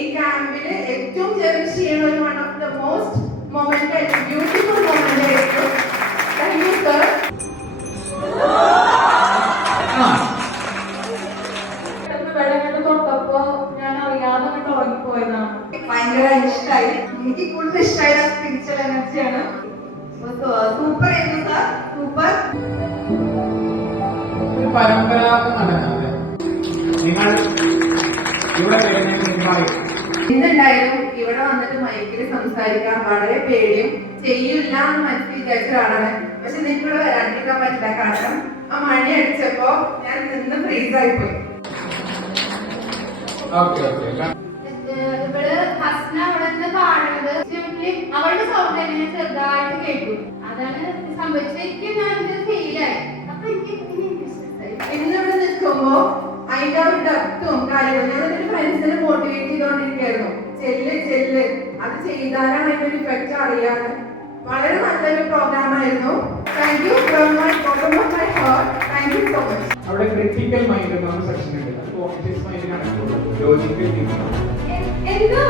ഈ ക്യാമ്പിൽ ഏറ്റവും ചെറിഷ് ചെയ്യുന്ന ഒരു one of the most moment beautiful moment ആയിരുന്നു. Thank you sir. തൊട്ടപ്പോ ഞാൻ അറിയാതെ ഉറങ്ങിപ്പോയതാണ്. ഭയങ്കര ഇഷ്ടമായി. എനിക്ക് കൂടുതൽ ഇഷ്ടമായ സ്പിരിച്വൽ എനർജിയാണ്. സൂപ്പർ ആയിരുന്നു സാർ, സൂപ്പർ. പരമ്പരാഗത നടനാണ് നിങ്ങൾ ഇവിടെ എന്തുണ്ടായാലും ഇവിടെ വന്നിട്ട് മൈക്കിൽ സംസാരിക്കാൻ വളരെ പേടിയും ചെയ്യില്ല എന്ന് മനസ്സിൽ വിചാരിച്ച ഒരാളാണ്. പക്ഷെ നിങ്ങള് വരാണ്ടിരിക്കാൻ പറ്റില്ല. കാരണം ആ മണി അടിച്ചപ്പോ ഞാൻ നിന്ന് ഫ്രീസ് ആയിപ്പോയി. ഇവള് ഹസ്ന അവിടെ നിന്ന് പാടുന്നത് അവളുടെ സൗണ്ട് എങ്ങനെ ചെറുതായിട്ട് കേട്ടു. അതാണ് സംഭവിച്ചത്. എനിക്ക് ഞാൻ ഫീലായി. അപ്പൊ എനിക്ക് ഇന്നിവിടെ നിൽക്കുമ്പോ അതിന്റെ ഒരു ഡെപ്തും കാര്യങ്ങളും ഞാൻ എന്റെ ഫ്രണ്ട്സിനെ മോട്ടിവേറ്റ് ചെയ്തോണ്ടിരിക്കായിരുന്നു. ചെല്ല് അത് ചെയ്താലാണ് അതിന്റെ ഒരു ഇഫക്റ്റ് അറിയാതെ. വളരെ നല്ലൊരു പ്രോഗ്രാം ആയിരുന്നു. Thank you from my bottom of my heart. Thank you so much. അവിടെ ക്രിട്ടിക്കൽ മൈൻഡ് എന്ന സെക്ഷൻ ഉണ്ട്. അത് കോഗ്നിറ്റീവ് മൈൻഡിനാണ് ലോജിക്കൽ തിങ്കിങ്. എന്താ